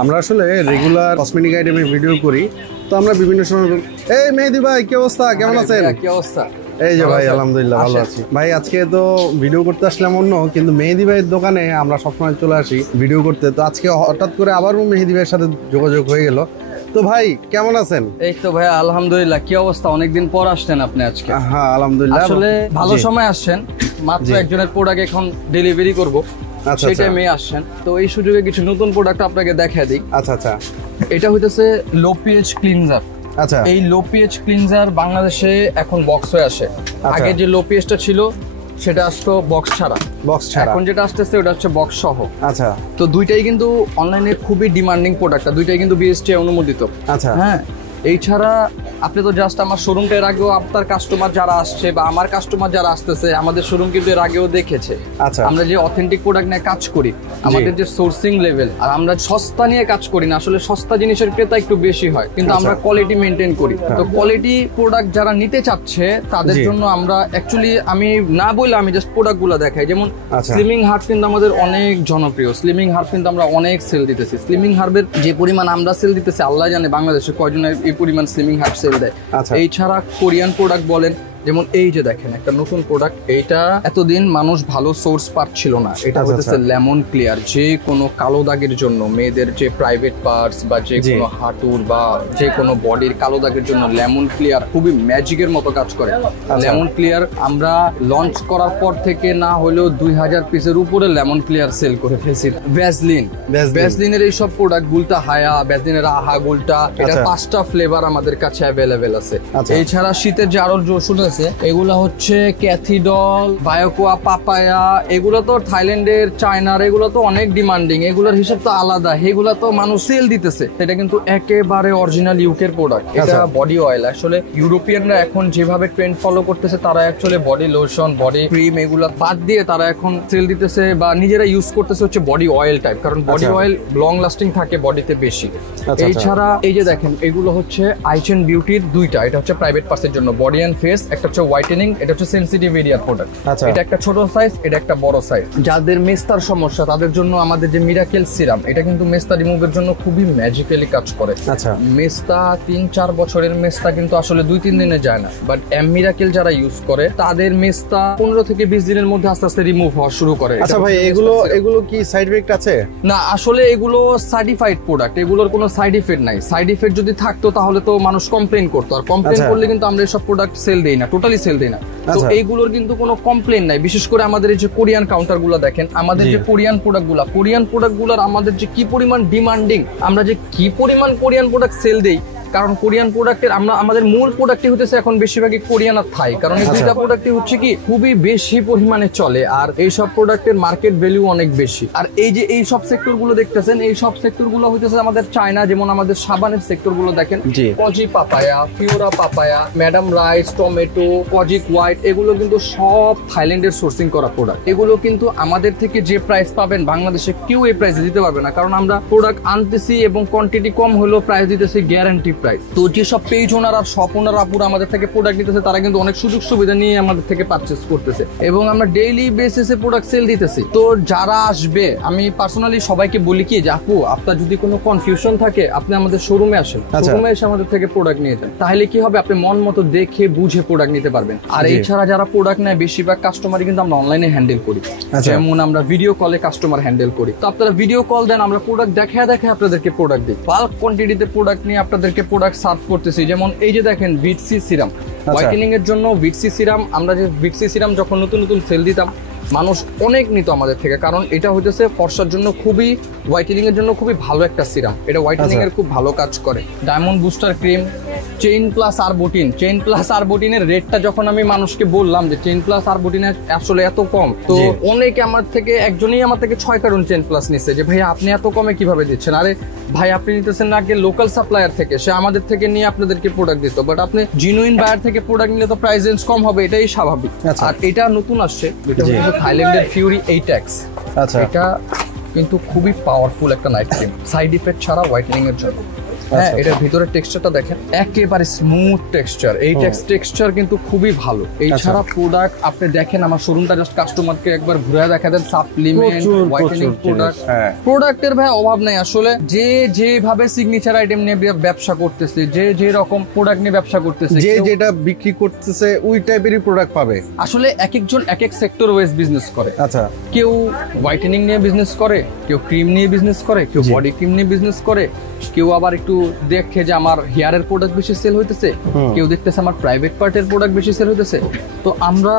আমরা আসলে regular cosmetic আইটেমের ভিডিও করি, তো আমরা বিভিন্ন সময় এই মেহেদি ভাই কি অবস্থা, কেমন আছেন? কি অবস্থা? এই যে ভাই আলহামদুলিল্লাহ ভালো আছি ভাই। আজকে তো ভিডিও করতে আসলাম অন্য, কিন্তু মেহেদি ভাইয়ের দোকানে আমরা সবসময় চলে আসি ভিডিও করতে, তো আজকে হঠাৎ করে আবারও মেহেদি ভাইয়ের সাথে যোগাযোগ হয়ে গেল। তো ভাই কেমন আছেন? এই তো ভাই আলহামদুলিল্লাহ। কি অবস্থা? অনেকদিন পর আসছেন আপনি আজকে। হ্যাঁ আলহামদুলিল্লাহ, আসলে ভালো সময় আসছেন, মাত্র একজনের প্রোডাক্ট এখন ডেলিভারি করব, সেই টাইমে আসছেন। তো এই সুযোগে কিছু নতুন প্রোডাক্ট আপনাকে দেখায় দিই। আচ্ছা আচ্ছা, এটা হইতেছে লো পিএইচ ক্লিনজার। আচ্ছা, এই লো পিএইচ ক্লিনজার বাংলাদেশে এখন বক্স হয়ে আসে। আগে যে লো পিএইচটা ছিল সেটা আসতো বক্স ছাড়া, এখন যেটা আসতেছে ওটা হচ্ছে বক্স সহ। আচ্ছা, তো দুইটাই কিন্তু অনলাইনে খুবই ডিমান্ডিং প্রোডাক্ট, দুইটাই কিন্তু বিএসটিআই অনুমোদিত। আচ্ছা হ্যাঁ, এই ছাড়া আপনি তো জাস্ট আমার শোরুমটা এর আগেও আপনার কাস্টমার যারা আসছে বা আমার কাস্টমার যারা আসতেছে আমাদের শোরুম কিন্তু এর আগেও দেখেছে। আচ্ছা, আমরা যে অথেন্টিক প্রোডাক্ট নিয়ে কাজ করি, আমাদের যে সোর্সিং লেভেল, আর আমরা সস্তা নিয়ে কাজ করি না। আসলে সস্তা জিনিসের ক্রেতা একটু বেশি হয়, কিন্তু আমরা কোয়ালিটি মেনটেন করি। তো কোয়ালিটি প্রোডাক্ট যারা নিতে চাচ্ছে তাদের জন্য আমরা অ্যাকচুয়ালি আমি না বললে আমি জাস্ট প্রোডাক্টগুলো দেখাই। যেমন স্লিমিং হার্ব কিন্তু আমাদের অনেক জনপ্রিয়, স্লিমিং হার্ব কিন্তু আমরা অনেক সেল দিতেছি। স্লিমিং হার্বের যে পরিমাণ আমরা সেল দিতেছি আল্লাহ জানে বাংলাদেশে কয়জনের এই পরিমাণ স্লিমিং হার্ব সেল দেয়। এই ছাড়া কোরিয়ান প্রোডাক্ট বলেন, যেমন এই যে দেখেন একটা নতুন প্রোডাক্ট, এইটা এতদিন মানুষ ভালো সোর্স পাচ্ছিল না। এটা হচ্ছে লেমন ক্লিয়ার। যে কোনো কালো দাগের জন্য, মেয়েদের যে প্রাইভেট পার্টস বা যে কোনো হাঁটুর বা যে কোনো বডির কালো দাগের জন্য লেমন ক্লিয়ার খুবই ম্যাজিকের মতো কাজ করে। লেমন ক্লিয়ার আমরা লঞ্চ করার পর থেকে না হলেও 2000 পিসের উপরে লেমন ক্লিয়ার সেল করে ফেলছি। ভ্যাসলিনের এইসব প্রোডাক্ট, গুলটা হায়া, ভ্যাসলিনের আহা গুলটা, এটা 5টা ফ্লেভার আমাদের কাছে অ্যাভেলেবেল আছে। এই ছাড়া শীতের যে আরো ওষুধ আছে, এগুলা হচ্ছে ক্যাথিডল, বায়োকোয়া, পাপায়া। এগুলো তো থাইল্যান্ডের, চায়নার, এগুলো তো অনেক ডিমান্ডিং, এগুলোর হিসাব তো আলাদা, এগুলা তো মানুষ সেল দিতেছে। এটা কিন্তু একেবারে অরিজিনাল ইউকের প্রোডাক্ট। এটা বডি অয়েল। আসলে ইউরোপিয়ানরা এখন যেভাবে ট্রেন্ড ফলো করতেছে, তারা actually body lotion, body cream এগুলা বাদ দিয়ে তারা এখন সেল দিতেছে বা নিজেরা ইউজ করতেছে হচ্ছে বডি অয়েল টাইপ, কারণ বডি অয়েল লং লাস্টিং থাকে বডিতে বেশি। এই ছাড়া এই যে দেখেন, এগুলো হচ্ছে আইচ এন্ড বিউটির দুইটা। এটা হচ্ছে প্রাইভেট পার্টসের জন্য বডি এন্ড ফেস, একটা হচ্ছে হোয়াইটেনিং, এটা হচ্ছে সেনসিটিভ এরিয়া প্রোডাক্ট। এটা একটা ছোট সাইজ, এটা একটা বড় সাইজ। যাদের মেস্তার সমস্যা তাদের জন্য আমাদের যে মিরাকেল সিরাম, এটা কিন্তু মেস্তা রিমুভের জন্য খুবই ম্যাজিক্যালি কাজ করে। মেস্তা 3-4 বছরের মেস্তা কিন্তু আসলে 2-3 দিনে যায় না, বাট মিরাকেল যারা ইউজ করে তাদের মেস্তা 15 থেকে 20 দিনের মধ্যে আস্তে আস্তে রিমুভ হওয়া শুরু করে। আচ্ছা ভাই, এগুলো কি সাইড ইফেক্ট আছে? না, আসলে এগুলো সার্টিফাইড প্রোডাক্ট, এগুলোর কোনো সাইড ইফেক্ট নাই। সাইড ইফেক্ট যদি থাকতো তাহলে তো মানুষ কমপ্লেন করতো, আর কমপ্লেন করলে কিন্তু আমরা এসব প্রোডাক্ট সেল দেই না, টোটালি সেল দেই না। তো এইগুলোর কিন্তু কোনো কমপ্লেন নাই। বিশেষ করে আমাদের এই যে কোরিয়ান কাউন্টার গুলো দেখেন, আমাদের যে কোরিয়ান প্রোডাক্ট গুলার আমাদের যে কি পরিমাণ ডিমান্ডিং, আমরা যে কি পরিমাণ কোরিয়ান প্রোডাক্ট সেল দেই। কারণ কোরিয়ান প্রোডাক্টের আমাদের মূল প্রোডাক্টই হচ্ছে এখন বেশিরভাগই কোরিয়ান আর থাই, কারণ এই দুইটা প্রোডাক্টই হচ্ছে কি খুবই বেশি পরিমাণে চলে, আর এই সব প্রোডাক্টের মার্কেট ভ্যালু অনেক বেশি। আর এই যে এই সব সেক্টর গুলো দেখতেছেন, এই সব সেক্টর গুলো হইতেছে আমাদের চায়না। যেমন আমাদের সাবানের সেক্টর গুলো দেখেন, Kojie papaya, Fiora papaya, madam rice, tomato, kojic white, এগুলো কিন্তু সব থাইল্যান্ডের সোর্সিং করা প্রোডাক্ট। এগুলো কিন্তু আমাদের থেকে যে প্রাইস পাবেন বাংলাদেশে কেউ এই প্রাইসে দিতে পারবে না, কারণ আমরা প্রোডাক্ট আনতেছি এবং কোয়ান্টিটি কম হলেও প্রাইস দিতেছি গ্যারান্টি প্রাইস। তো যেসব পেজ ওনার আর শপ ওনার আপুরা আমাদের থেকে প্রোডাক্ট দিতেছে, তারা কিন্তু অনেক সুযোগ সুবিধা নিয়ে আমাদের থেকে পারচেস করতেছে, এবং আমরা ডেইলি বেসিসে প্রোডাক্ট সেল দিতেছি। তো যারা আসবে, আমি পার্সোনালি সবাইকে বলি কি, যে আপু আপনার যদি কোনো কনফিউশন থাকে আপনি আমাদের শোরুমে আসেন, শোরুমে এসে আমাদের থেকে প্রোডাক্ট নিয়ে যান। তাহলে কি হবে, আপনি মন মতো দেখে বুঝে প্রোডাক্ট নিতে পারবেন। আর এই ছাড়া যারা প্রোডাক্ট নেয়, বেশিরভাগ কাস্টমারই কিন্তু আমরা অনলাইনে হ্যান্ডেল করি। যেমন আমরা ভিডিও কলে কাস্টমার হ্যান্ডেল করি। তো আপনারা ভিডিও কল দেন, আমরা প্রোডাক্ট দেখে আপনাদেরকে প্রোডাক্ট দিই। বাল্ক কোয়ান্টিটিতে প্রোডাক্ট নিয়ে আপনাদেরকে প্রোডাক্ট সার্ভ করতেছি। যেমন এই যে দেখেন ভিটসি সিরাম, হোয়াইটেনিং এর জন্য ভিটসি সিরাম। আমরা যে ভিটসি সিরাম যখন নতুন সেল দিতাম, মানুষ অনেক নিত আমাদের থেকে, কারণ এটা হইতেছে ফর্সার জন্য খুবই, হোয়াইটেনিং এর জন্য খুবই ভালো একটা সিরাম। এটা হোয়াইটেনিং এর খুব ভালো কাজ করে। Diamond booster cream, chain plus আরবুটিনের রেটটা যখন আমি মানুষকে বললাম যে চেইন প্লাস আরবুটিনের আসলে এত কম, তো অনেকে একজনই আমার থেকে 6 কার্টন চেইন প্লাস নিচ্ছে, যে ভাই আপনি এত কমে কিভাবে দিচ্ছেন। আরে ভাই, আপনি নিতেছেন না আগে লোকাল সাপ্লায়ার থেকে, সে আমাদের থেকে নিয়ে আপনাদেরকে প্রোডাক্ট দিত, বাট আপনি জিনুইন বায়ার থেকে প্রোডাক্ট নিলে তো প্রাইস রেঞ্জ কম হবে, এটাই স্বাভাবিক। আর এটা নতুন আসছে, এটা হচ্ছে থাইল্যান্ডের ফিউরি 8X। এটা কিন্তু খুবই পাওয়ারফুল একটা নাইট ক্রিম, সাইড ইফেক্ট ছাড়া হোয়াইটেনিং এর জন্য। হ্যাঁ, এটার ভিতরে টেক্সচারটা দেখেন, একেবারে স্মুথ টেক্সচার। এই টেক্সচার কিন্তু খুবই ভালো। এছাড়া প্রোডাক্ট আপনি দেখেন, আমার শোরুমটা জাস্ট কাস্টমারকে একবার ঘুরে দেখা দেন, সাপ্লিমেন্ট, হোয়াইটেনিং প্রোডাক্ট, প্রোডাক্টের ভাই অভাব নাই আসলে। যে যেভাবে সিগনেচার আইটেম নিয়ে ব্যবসা করতেছে, যে যে রকম প্রোডাক্ট নিয়ে ব্যবসা করতেছে, যে যেটা বিক্রি করতেছে ওই টাইপেরই প্রোডাক্ট পাবে। আসলে এক একজন এক এক সেক্টর ওয়াইজ বিজনেস করে। আচ্ছা, কেউ হোয়াইটেনিং নিয়ে বিজনেস করে, কেউ ক্রিম নিয়ে বিজনেস করে, কেউ বডি ক্রিম নিয়ে বিজনেস করে, কেউ আবার একটু দেখে যে আমার হেয়ারের প্রোডাক্ট বেশি সেল হইতেছে, কেউ দেখতেছে আমার প্রাইভেট পার্টের প্রোডাক্ট বেশি সেল হইতেছে। তো আমরা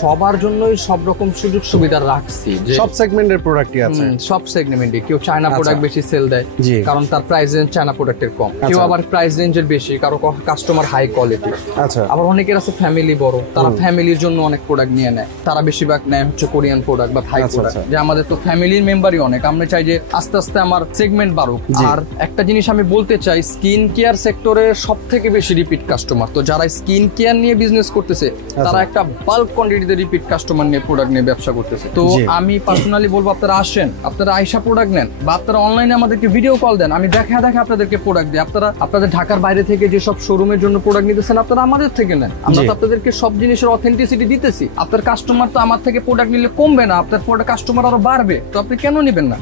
সবার জন্যই সব রকম সুযোগ সুবিধা রাখছি, সব সেগমেন্টের প্রোডাক্টই আছে, সব সেগমেন্টে। কেউ চায়না প্রোডাক্ট বেশি সেল দেয় কারণ তার প্রাইস রেঞ্জ চায়না প্রোডাক্টের কম, কেউ আবার প্রাইস রেঞ্জের বেশি, কারো কাস্টমার হাই কোয়ালিটি। আচ্ছা, আবার অনেকের আছে ফ্যামিলি বড়, তারা ফ্যামিলির জন্য অনেক প্রোডাক্ট নিয়ে নেয়, তারা বেশিরভাগ নেয় হচ্ছে কোরিয়ান প্রোডাক্ট বা থাই প্রোডাক্ট। যে আমাদের তো ফ্যামিলির মেম্বারই অনেক, আমরা চাই যে আস্তে আস্তে আমার সেগমেন্ট বাড়ুক। আর একটা জিনিস আমি বলতে চাই, স্কিন কেয়ার সেক্টরের সব থেকে বেশি রিপিট কাস্টমার। তো যারা স্কিন কেয়ার নিয়ে বিজনেস করতেছে তারা একটা বাল্ক কোয়ান্টিটিতে রিপিট কাস্টমার নিয়ে প্রোডাক্ট নিয়ে ব্যবসা করতেছে। তো আমি পার্সোনালি বলবো, আপনারা আসেন, আপনারা আইসা প্রোডাক্ট নেন, বা আপনারা অনলাইনে আমাদেরকে ভিডিও কল দেন, আমি দেখা আপনাদেরকে প্রোডাক্ট দিই। আপনারা আপনাদের ঢাকার বাইরে থেকে যে সব শোরুমের জন্য প্রোডাক্ট নিতেছেন, আপনারা আমাদের থেকে নেন। আমরা তো আপনাদেরকে সব জিনিসের অথেন্টিসিটি দিতেছি। আপনার কাস্টমার তো আমার থেকে প্রোডাক্ট নিলে কমবে না, আপনার কাস্টমার আরো বাড়বে। তো আপনি কেন নেবেন না?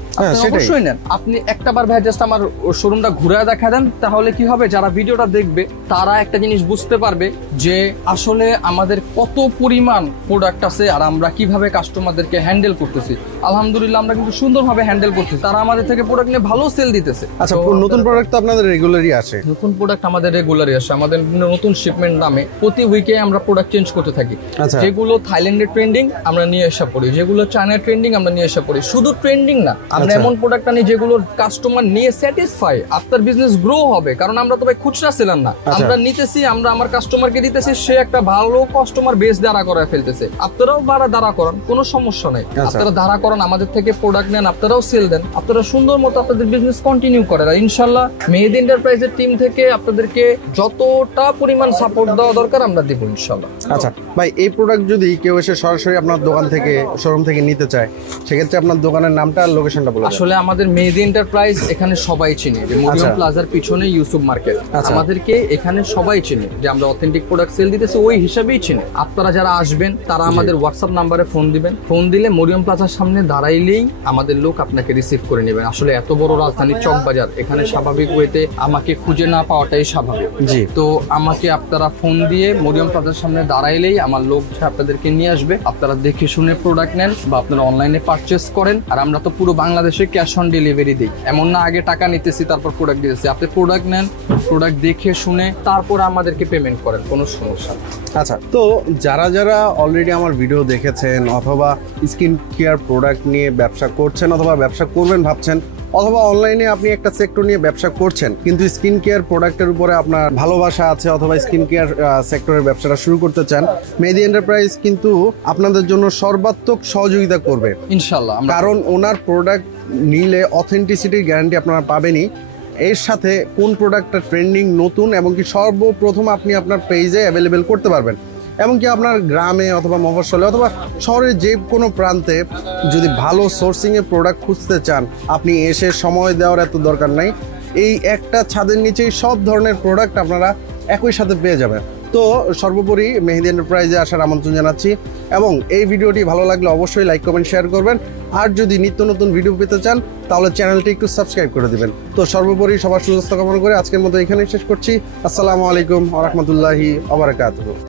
অবশ্যই নেন। আপনি একটা বার ভাই জাস্ট আমার শোরুমটা ঘুরে দেখা দেন, তাহলে কি হবে, যারা ভিডিওটা দেখবে তারা একটা জিনিস বুঝতে পারবে যে আসলে আমাদের কত পরিমাণ প্রোডাক্ট আছে আর আমরা কিভাবে কাস্টমারদেরকে হ্যান্ডেল করতেছি। আলহামদুলিল্লাহ আমরা কিন্তু সুন্দরভাবে হ্যান্ডেল করতেছি, তারা আমাদের থেকে প্রোডাক্ট নিয়ে ভালো সেল দিতেছে। আচ্ছা, নতুন প্রোডাক্ট তো আপনাদের রেগুলারই আসে? নতুন প্রোডাক্ট আমাদের রেগুলারই আসে। আমাদের নতুন শিপমেন্ট নামে প্রতি উইকে আমরা প্রোডাক্ট চেঞ্জ করতে থাকি। যেগুলো থাইল্যান্ডের ট্রেন্ডিং আমরা নিয়ে এসে পড়ি, যেগুলো চায়নার ট্রেন্ডিং আমরা নিয়ে এসে পড়ি। শুধু ট্রেন্ডিং না, আমরা এমন প্রোডাক্ট আনি যেগুলোর কাস্টমার নিয়ে স্যাটিসফাই, আপনার বিজনেস গ্রো হবে। কারণ আমরা তো ভাই খুচরা সেলার না, আমরা নিতেছি, আমরা আমার কাস্টমারকে দিতেছি, সে একটা ভালো কাস্টমার বেস দাঁড়া করে ফেলতেছে। আপনারাও দাঁড়া করান, কোনো সমস্যা নাই। আপনারা দাঁড়া করান, আমাদের থেকে প্রোডাক্ট নেন, আপনারাও সেল দেন, আপনারা সুন্দর মতো আপনাদের বিজনেস কন্টিনিউ করেন। আর ইনশাল্লাহ মেহেদি এন্টারপ্রাইজের টিম থেকে আপনাদেরকে যতটা পরিমাণ সাপোর্ট দেওয়া দরকার আমরা দিব ইনশাল্লাহ। আচ্ছা ভাই, এই প্রোডাক্ট যদি কেউ এসে সরাসরি আপনার দোকান থেকে, শোরুম থেকে নিতে চায়, সেক্ষেত্রে আপনার দোকানের নামটা আর লোকেশনটা বলুন। আসলে আমাদের মেহেদি এন্টারপ্রাইজ এখানে সবাই চিনে, যে মরিয়ম প্লাজার পিছনে ইউসুফ মার্কেট। আমাদেরকে এখানে সবাই চিনে যে আমরা অথেন্টিক প্রোডাক্ট সেল দিতেছি, ওই হিসাবেই চিনে। আপনারা যারা আসবেন তারা আমাদের হোয়াটসঅ্যাপ নাম্বারে ফোন দিবেন, ফোন দিলে মরিয়ম প্লাজার সামনে দাঁড়াইলেই আমাদের লোক আপনাকে রিসিভ করে নেবেন। আসলে এত বড় রাজধানী চক বাজার, এখানে স্বাভাবিক ওয়েতে আমাকে খুঁজে না পাওয়াটাই স্বাভাবিক। তো আমাকে আপনারা ফোন দিয়ে মরিয়ম প্লাজার সামনে দাঁড়াইলেই আমার লোক আপনাদেরকে নিয়ে আসবে। আপনারা দেখে শুনে প্রোডাক্ট নেন বা আপনারা অনলাইনে পারচেস করেন। আর আমরা তো পুরো বাংলাদেশে ক্যাশ অন ডেলিভারি দিই, এমন না আগে টাকা নিতেছি তারপর প্রোডাক্ট দিতেছি। আপনি প্রোডাক্ট নেন, প্রোডাক্ট দেখে শুনে তারপর আমাদেরকে পেমেন্ট করেন, কোনো সমস্যা নেই। আচ্ছা, তো যারা যারা অলরেডি আমার ভিডিও দেখেছেন অথবা স্কিন কেয়ার প্রোডাক্ট নিয়ে ব্যবসা করছেন অথবা ব্যবসা করবেন ভাবছেন, অথবা অনলাইনে আপনি একটা সেক্টর নিয়ে ব্যবসা করছেন কিন্তু স্কিন কেয়ার প্রোডাক্টের উপরে আপনার ভালোবাসা আছে, অথবা স্কিন কেয়ার সেক্টরের ব্যবসাটা শুরু করতে চান, মেহেদি এন্টারপ্রাইজ কিন্তু আপনাদের জন্য সর্বাত্মক সহযোগিতা করবে ইনশাআল্লাহ। কারণ ওনার প্রোডাক্ট নিলে অথেন্টিসিটির গ্যারান্টি আপনারা পাবেনই। এর সাথে কোন প্রোডাক্টটা ট্রেন্ডিং, নতুন এবং কি সর্বপ্রথম আপনি আপনার পেজে অ্যাভেলেবেল করতে পারবেন। এমনকি আপনার গ্রামে অথবা মফস্বলে অথবা শহরের যে কোনো প্রান্তে যদি ভালো সোর্সিংয়ের প্রোডাক্ট খুঁজতে চান, আপনি এসে সময় দেওয়ার এত দরকার নাই। এই একটা ছাদের নিচেই সব ধরনের প্রোডাক্ট আপনারা একই সাথে পেয়ে যাবেন। তো সর্বোপরি মেহেদি এন্টারপ্রাইজে আসার আমন্ত্রণ জানাচ্ছি, এবং এই ভিডিওটি ভালো লাগলে অবশ্যই লাইক কমেন্ট শেয়ার করবেন। আর যদি নিত্য নতুন ভিডিও পেতে চান তাহলে চ্যানেলটি একটু সাবস্ক্রাইব করে দিবেন। তো সর্বোপরি সবার সুস্বাস্থ্য কামনা করে আজকের মতো এখানেই শেষ করছি। আসসালামু আলাইকুম ওয়া রাহমাতুল্লাহি ওয়া বারাকাতুহু।